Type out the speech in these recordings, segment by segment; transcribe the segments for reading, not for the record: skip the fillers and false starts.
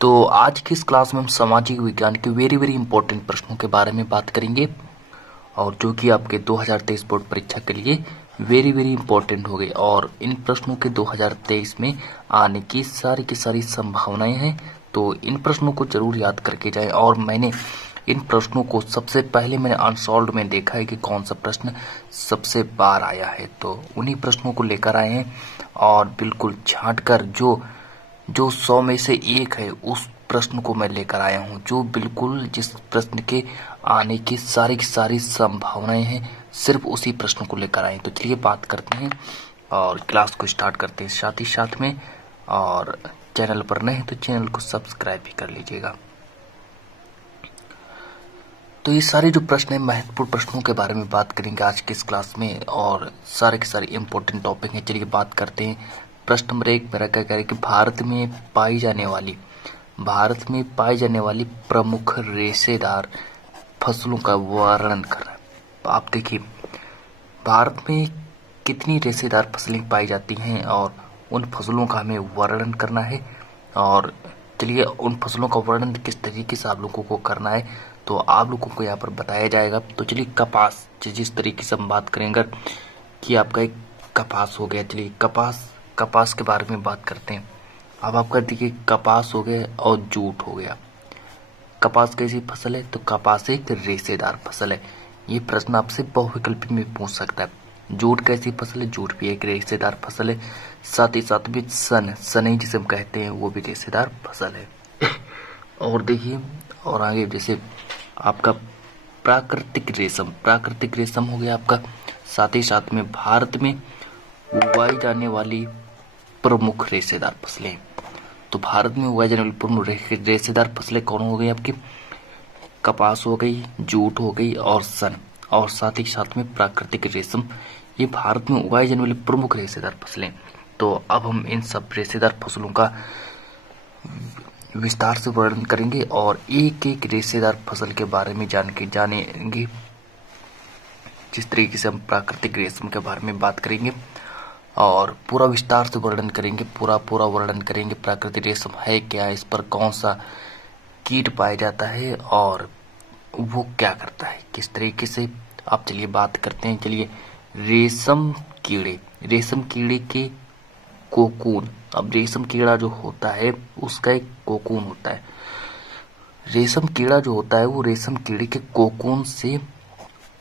तो आज की इस क्लास में हम सामाजिक विज्ञान के वेरी वेरी इंपॉर्टेंट प्रश्नों के बारे में बात करेंगे और जो कि आपके 2023 बोर्ड परीक्षा के लिए वेरी वेरी इंपॉर्टेंट हो गए और इन प्रश्नों के 2023 में आने की सारी संभावनाएं हैं। तो इन प्रश्नों को जरूर याद करके जाएं। और मैंने इन प्रश्नों को सबसे पहले मैंने अनसॉल्व्ड में देखा है कि कौन सा प्रश्न सबसे बार आया है, तो उन्हीं प्रश्नों को लेकर आए हैं और बिल्कुल छांट कर जो 100 में से एक है उस प्रश्न को मैं लेकर आया हूं, जो बिल्कुल जिस प्रश्न के आने की सारी संभावनाएं हैं, सिर्फ उसी प्रश्न को लेकर आए। तो चलिए बात करते हैं और क्लास को स्टार्ट करते हैं साथ ही साथ में। और चैनल पर नए हैं तो चैनल को सब्सक्राइब भी कर लीजिएगा। तो ये सारे जो प्रश्न है महत्वपूर्ण प्रश्नों के बारे में बात करेंगे आज की इस क्लास में और सारे के सारे इंपॉर्टेंट टॉपिक हैं। चलिए बात करते हैं। प्रश्न नंबर 1 मेरा क्या कह रहा है कि भारत में पाई जाने वाली प्रमुख रेशेदार फसलों का वर्णन करना है। आप देखिए भारत में कितनी रेशेदार फसलें पाई जाती हैं और उन फसलों का हमें वर्णन करना है। और चलिए उन फसलों का वर्णन किस तरीके से आप लोगों को करना है तो आप लोगों को यहाँ पर बताया जाएगा। तो चलिए कपास, जिस तरीके से हम बात करेंगे कि आपका एक कपास हो गया, चलिए कपास के बारे में बात करते हैं। अब आपका देखिए कपास हो गया और जूट हो गया। कपास कैसी फसल है तो कपास एक रेशेदार फसल है। ये प्रश्न आपसे बहुविकल्पी में पूछ सकता है। जूट कैसी फसल है, जूट भी एक रेशेदार फसल है। साथ ही साथ भी सनई जिसे हम कहते हैं वो भी रेशेदार फसल है। और देखिए और आगे जैसे आपका प्राकृतिक रेशम हो गया आपका। साथ ही साथ में भारत में उगाई जाने वाली प्रमुख रेशेदार फसलें, तो भारत में उगाई जाने वाली प्रमुख रेशेदार फसलें कौन हो गई आपकी? कपास हो गई, जूट हो गई और सन, और साथ ही साथ में प्राकृतिक रेशम। ये भारत में उगाई जाने वाली प्रमुख रेशेदार फसलें। तो अब हम इन सब रेशेदार फसलों का विस्तार से वर्णन करेंगे और एक एक रेशेदार फसल के बारे में जानेंगे। जिस तरीके से हम प्राकृतिक रेशम के बारे में बात करेंगे और पूरा विस्तार से वर्णन करेंगे, पूरा वर्णन करेंगे प्राकृतिक रेशम है क्या, इस पर कौन सा कीट पाया जाता है और वो क्या करता है, किस तरीके से। आप चलिए बात करते हैं। चलिए रेशम कीड़े के कोकून। अब रेशम कीड़ा जो होता है उसका एक कोकून होता है। रेशम कीड़ा जो होता है वो रेशम कीड़े के कोकून से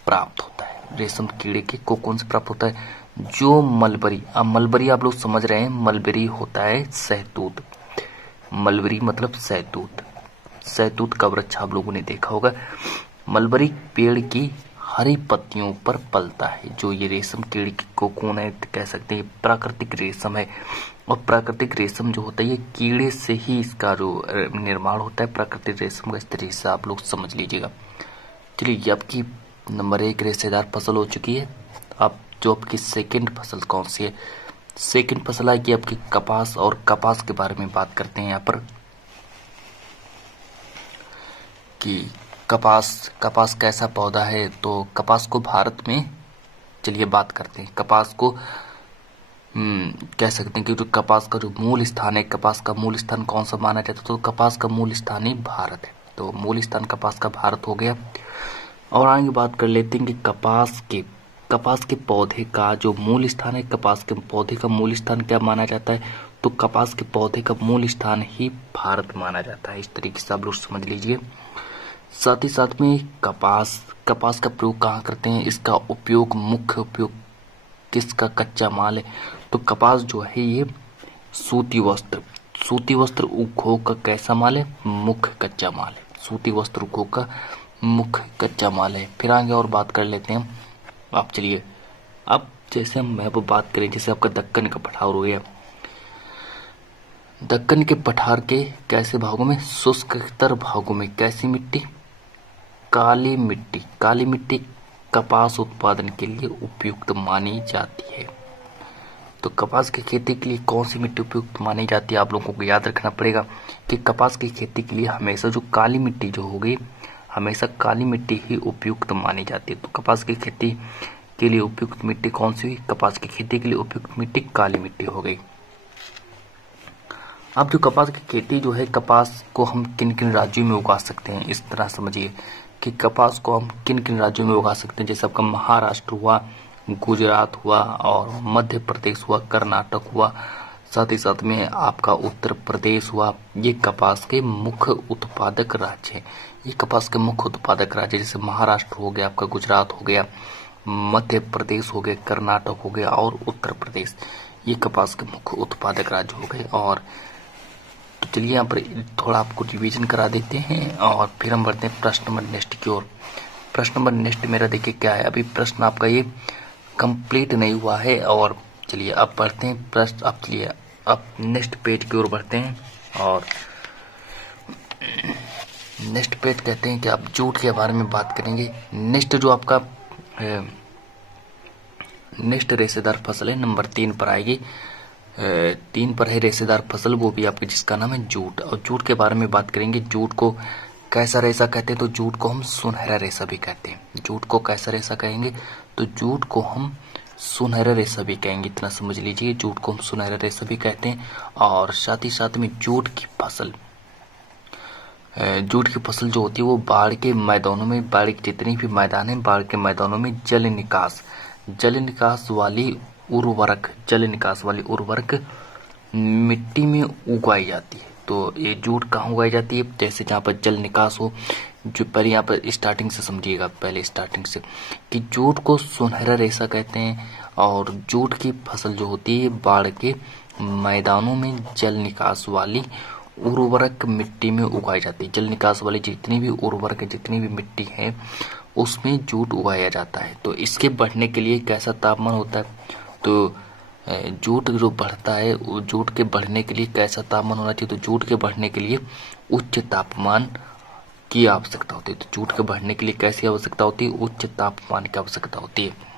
प्राप्त होता है। रेशम कीड़े के कोकून से प्राप्त होता है जो मलबरी। अब मलबरी आप लोग समझ रहे हैं, मलबरी होता है सहतूत। मलबरी मतलब सहतूत का वृक्ष आप लोगों ने देखा होगा। मलबरी पेड़ की हरी पत्तियों पर पलता है। जो ये रेशम कीड़े की कोकून है, कह सकते हैं प्राकृतिक रेशम है। और प्राकृतिक रेशम जो होता है ये कीड़े से ही इसका जो निर्माण होता है प्राकृतिक रेशम का, इस तरीके से आप लोग समझ लीजिएगा। चलिए ये आपकी नंबर 1 रेशेदार फसल हो चुकी है। अब जो आपकी सेकंड फसल कौन सी है? सेकंड फसल आएगी आपकी कपास। और कपास के बारे में बात करते हैं यहाँ पर कि कपास कैसा पौधा है। तो कपास को भारत में, चलिए बात करते हैं कपास को। कह सकते हैं कि जो कपास का जो मूल स्थान है, कपास का मूल स्थान कौन सा माना जाता है? तो कपास का मूल स्थान ही भारत है। तो मूल स्थान कपास का भारत हो गया। और आगे बात कर लेते हैं कि कपास के पौधे का जो मूल स्थान है, कपास के पौधे का मूल स्थान क्या माना जाता है? तो कपास के पौधे का मूल स्थान ही भारत माना जाता है। इस तरीके से आप लोग समझ लीजिए। साथ ही साथ में कपास का प्रयोग कहाँ करते हैं? इसका मुख्य उपयोग किसका कच्चा माल है? तो कपास जो है ये सूती वस्त्र उद्योग का कैसा माल है? मुख्य कच्चा माल है। सूती वस्त्र उद्योग का मुख्य कच्चा माल है। फिर आगे और बात कर लेते हैं। आप चलिए अब जैसे हम बात करें, जैसे आपका दक्कन का पठार हो गया। दक्कन के पठार के कैसे भागों में? शुष्कतर भागों में कैसी मिट्टी? काली मिट्टी कपास उत्पादन के लिए उपयुक्त मानी जाती है। तो कपास की खेती के लिए कौन सी मिट्टी उपयुक्त मानी जाती है? आप लोगों को याद रखना पड़ेगा कि कपास की खेती के लिए हमेशा जो काली मिट्टी जो होगी, हमेशा काली मिट्टी ही उपयुक्त मानी जाती है। तो कपास की खेती के लिए उपयुक्त मिट्टी कौन सी हुई? कपास की खेती के लिए उपयुक्त मिट्टी काली मिट्टी हो गई। अब जो कपास की खेती जो है, कपास को हम किन किन राज्यों में उगा सकते हैं, इस तरह समझिए कि कपास को हम किन किन राज्यों में उगा सकते हैं। जैसे आपका महाराष्ट्र हुआ, गुजरात हुआ, और मध्य प्रदेश हुआ, कर्नाटक हुआ, साथ ही साथ में आपका उत्तर प्रदेश हुआ। ये कपास के मुख्य उत्पादक राज्य हैं। ये कपास के मुख्य उत्पादक राज्य जैसे महाराष्ट्र हो गया, आपका गुजरात हो गया, मध्य प्रदेश हो गया, कर्नाटक हो गया और उत्तर प्रदेश, ये कपास के मुख्य उत्पादक राज्य हो गए। और तो चलिए यहाँ पर थोड़ा आपको रिवीजन करा देते हैं और फिर हम बढ़ते हैं प्रश्न नंबर नेक्स्ट की ओर। प्रश्न नंबर नेक्स्ट मेरा देखिए क्या है, अभी प्रश्न आपका ये कंप्लीट नहीं हुआ है। और चलिए अब बढ़ते हैं प्रश्न, अब चलिए अब नेक्स्ट पेज की ओर बढ़ते हैं। और नेक्स्ट पेज कहते हैं कि आप जूट के बारे में बात करेंगे। नेक्स्ट जो आपका नेक्स्ट रेशेदार फसल है, नंबर 3 पर आएगी। 3 पर है रेशेदार फसल, वो भी आपके जिसका नाम है जूट। और जूट के बारे में बात करेंगे। जूट को कैसा रेशा कहते हैं, तो जूट को हम सुनहरा रेशा भी कहते हैं। जूट को कैसा रेशा कहेंगे, तो जूट को हम सुनहरा रेशा भी कहेंगे, इतना समझ लीजिए। जूट को हम सुनहरा रेशा भी कहते हैं। और साथ ही साथ में जूट की फसल जो होती है वो बाढ़ के मैदानों में, बाढ़ के जितनी भी मैदान है, बाढ़ के मैदानों में जल निकास वाली उर्वरक मिट्टी में उगाई जाती है। तो ये जूट कहाँ उगाई जाती है, जैसे जहाँ पर जल निकास हो। जो पहले यहाँ पर स्टार्टिंग से समझिएगा, पहले स्टार्टिंग से कि जूट को सुनहरा रेशा कहते हैं। और जूट की फसल जो होती है बाढ़ के मैदानों में जल निकास वाली उर्वरक मिट्टी में उगाई जाती है। जल निकास वाली जितनी भी उर्वरक, जितनी भी मिट्टी है, उसमें जूट उगाया जाता है। तो इसके बढ़ने के लिए कैसा तापमान होता है, तो जूट जो बढ़ता है, जूट के बढ़ने के लिए कैसा तापमान होना चाहिए, तो जूट के बढ़ने के लिए उच्च तापमान की आवश्यकता होती है। तो जूट के बढ़ने के लिए कैसी आवश्यकता होती है, उच्च तापमान की आवश्यकता होती है।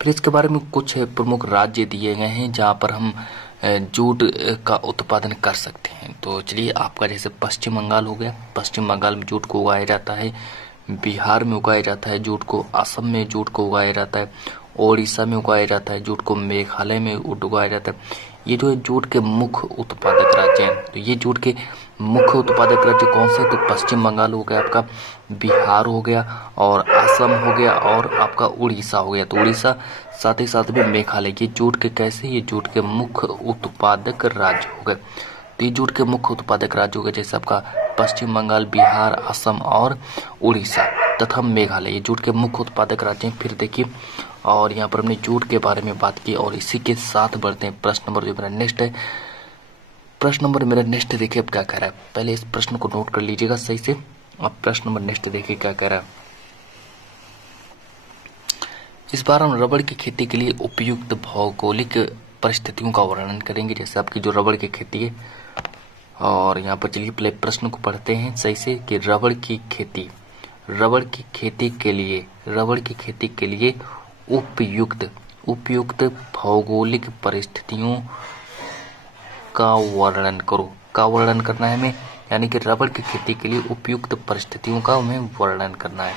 फिर इसके बारे में कुछ प्रमुख राज्य दिए गए हैं जहां पर हम जूट का उत्पादन कर सकते हैं। तो चलिए आपका जैसे पश्चिम बंगाल हो गया, पश्चिम बंगाल में जूट को उगाया जाता है, बिहार में उगाया जाता है जूट को, असम में जूट को उगाया जाता है, ओडिशा में उगाया जाता है जूट को, मेघालय में उगाया जाता है। ये जो है जूट के मुख्य उत्पादक राज्य हैं। तो ये जूट के मुख्य उत्पादक राज्य कौन से, तो पश्चिम बंगाल हो गया, आपका बिहार हो गया, और असम हो गया, और आपका उड़ीसा हो गया। तो उड़ीसा, साथ ही साथ में मेघालय, ये जूट के कैसे, ये जूट के मुख्य उत्पादक राज्य हो गए। तो ये जूट के मुख्य उत्पादक राज्य हो गए, जैसे आपका पश्चिम बंगाल, बिहार, असम और उड़ीसा तथा मेघालय, ये जूट के मुख्य उत्पादक राज्य हैं। फिर देखिए, और यहाँ पर हमने जूट के बारे में बात की, और इसी के साथ बढ़ते हैं प्रश्न नंबर जो मेरा नेक्स्ट है। प्रश्न नंबर मेरा नेक्स्ट देखिए अब क्या कह रहा है, पहले इस प्रश्न को नोट कर लीजिएगा सही से। अब प्रश्न नंबर नेक्स्ट देखिए क्या कह रहा है। इस बार हम रबड़ की खेती के लिए उपयुक्त भौगोलिक परिस्थितियों का वर्णन करेंगे, जैसे आपकी जो रबड़ की खेती है। और यहाँ पर चलिए पहले प्रश्न को पढ़ते हैं सही से कि रबड़ की खेती के लिए उपयुक्त भौगोलिक परिस्थितियों का वर्णन करो। का वर्णन करना है हमें, यानी कि रबड़ की खेती के लिए उपयुक्त परिस्थितियों का हमें वर्णन करना है।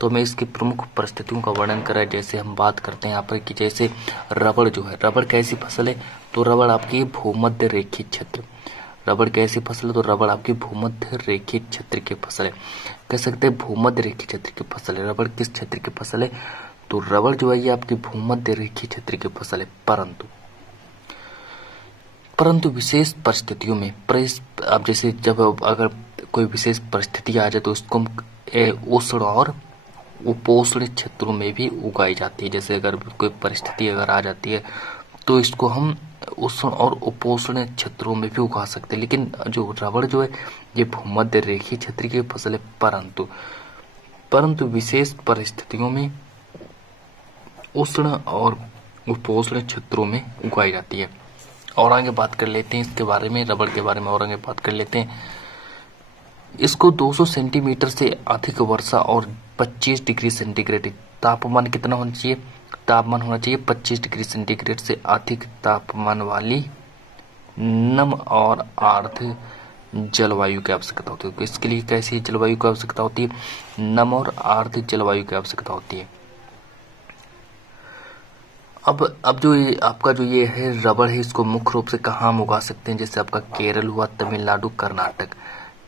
तो मैं इसकी प्रमुख परिस्थितियों का वर्णन कर रहा है। जैसे हम बात करते हैं यहाँ पर कि जैसे रबड़ जो है, रबड़ कैसी फसल है, तो रबड़ आपकी भूमध्य रेखीय क्षेत्र, रबड़ कैसी फसल है, तो रबड़ आपकी भूमध्य रेखीय क्षेत्र की फसल है। कह सकते हैं भूमध्य रेखीय क्षेत्र की फसल है। रबड़ किस क्षेत्र की फसल है, तो रबड़ जो है ये आपकी भूमध्य रेखीय क्षेत्र की फसल है। परंतु विशेष परिस्थितियों में, अब जैसे जब अगर कोई विशेष परिस्थिति आ जाए तो उसको उष्ण और उपोष्ण क्षेत्रों में भी उगाई जाती है। जैसे अगर कोई परिस्थिति अगर आ जाती है तो इसको हम उष्ण और उपोष्ण क्षेत्रों में भी उगा सकते हैं। लेकिन जो रबड़ जो है ये भूमध्य रेखीय क्षेत्र की फसल है, परंतु विशेष परिस्थितियों में उष्ण और उपोष्ण क्षेत्रों में उगाई जाती है। और आगे बात कर लेते हैं इसके बारे में, रबड़ के बारे में और आगे बात कर लेते हैं। इसको 200 सेंटीमीटर से अधिक वर्षा और 25 डिग्री सेंटीग्रेड तापमान कितना होना चाहिए, तापमान होना चाहिए 25 डिग्री सेंटीग्रेड से अधिक तापमान वाली नम और आर्द्र जलवायु की आवश्यकता होती है। तो इसके लिए कैसी जलवायु की आवश्यकता होती है, नम और आर्द्र जलवायु की आवश्यकता होती है। अब जो ये आपका जो ये है रबड़ है, इसको मुख्य रूप से कहाँ हम उगा सकते हैं? जैसे आपका केरल हुआ, तमिलनाडु, कर्नाटक।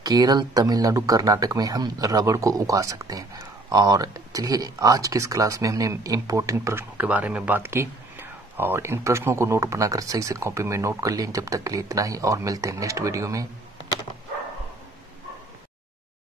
केरल, तमिलनाडु, कर्नाटक में हम रबड़ को उगा सकते हैं। और चलिए, आज की इस क्लास में हमने इम्पोर्टेंट प्रश्नों के बारे में बात की, और इन प्रश्नों को नोट बनाकर सही से कॉपी में नोट कर लिए। जब तक के लिए इतना ही, और मिलते हैं नेक्स्ट वीडियो में।